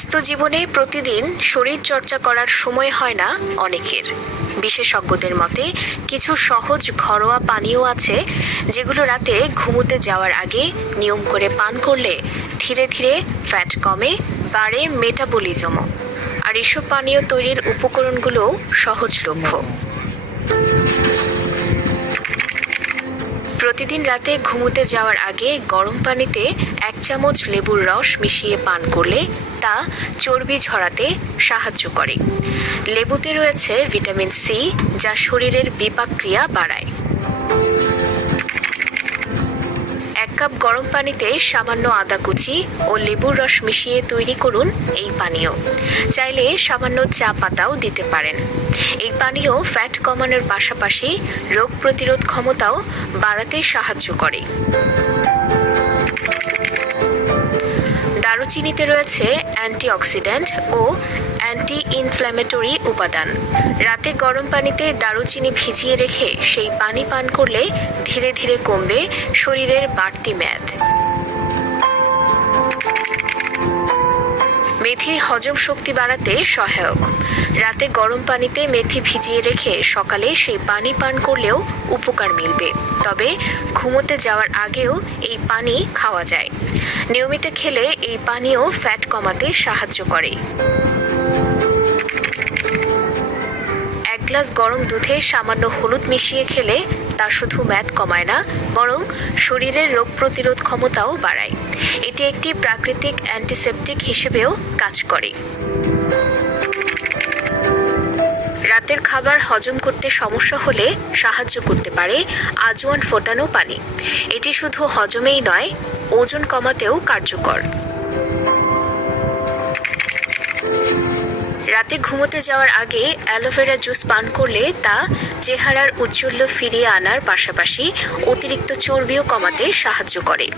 ব্যস্ত জীবনে প্রতিদিন শরীর চর্চা করার সময় হয় না অনেকের। বিশেষজ্ঞদের মতে, কিছু সহজ ঘরোয়া পানীয় আছে, যেগুলো রাতে ঘুমোতে যাওয়ার আগে নিয়ম করে পান করলে ধীরে ধীরে ফ্যাট কমে, বাড়ে মেটাবলিজমও। আর এসব পানীয় তৈরির উপকরণগুলোও সহজলভ্য। প্রতিদিন রাতে ঘুমোতে যাওয়ার আগে গরম পানিতে এক চামচ লেবুর রস মিশিয়ে পান করলে তা চর্বি ঝরাতে সাহায্য করে। লেবুতে রয়েছে ভিটামিন সি, যা শরীরের বিপাক ক্রিয়া বাড়ায়। কাপ গরম পানিতে সামান্য আদা কুচি ও লেবুর রস মিশিয়ে তৈরি করুন এই পানীয়। চাইলে সামান্য চা পাতাও দিতে পারেন। এই পানীয় ফ্যাট কমানোর পাশাপাশি রোগ প্রতিরোধ ক্ষমতাও বাড়াতে সাহায্য করে। দারুচিনিতে রয়েছে অ্যান্টিঅক্সিডেন্ট ও অ্যান্টি ইনফ্ল্যামেটরি উপাদান। রাতে গরম পানিতে দারুচিনি ভিজিয়ে রেখে সেই পানি পান করলে ধীরে ধীরে কমবে শরীরের বাড়তি মেদ মেথি হজম শক্তি বাড়াতে সহায়ক। রাতে গরম পানিতে মেথি ভিজিয়ে রেখে সকালে সেই পানি পান করলেও উপকার মিলবে। তবে ঘুমোতে যাওয়ার আগেও এই পানি খাওয়া যায়। নিয়মিত খেলে এই পানিও ফ্যাট কমাতে সাহায্য করে। গ্লাস গরম দুধে সামান্য হলুদ মিশিয়ে খেলে তা শুধু ম্যাদ কমায় না, বরং শরীরের রোগ প্রতিরোধ ক্ষমতাও বাড়ায়। এটি একটি প্রাকৃতিক অ্যান্টিসেপটিক হিসেবেও কাজ করে। রাতের খাবার হজম করতে সমস্যা হলে সাহায্য করতে পারে আজওয়ান ফোটানো পানি। এটি শুধু হজমেই নয়, ওজন কমাতেও কার্যকর। রাতে ঘুমোতে যাওয়ার আগে অ্যালোভেরা জুস পান করলে তা চেহারার উজ্জ্বল্য ফিরিয়ে আনার পাশাপাশি অতিরিক্ত চর্বিও কমাতে সাহায্য করে।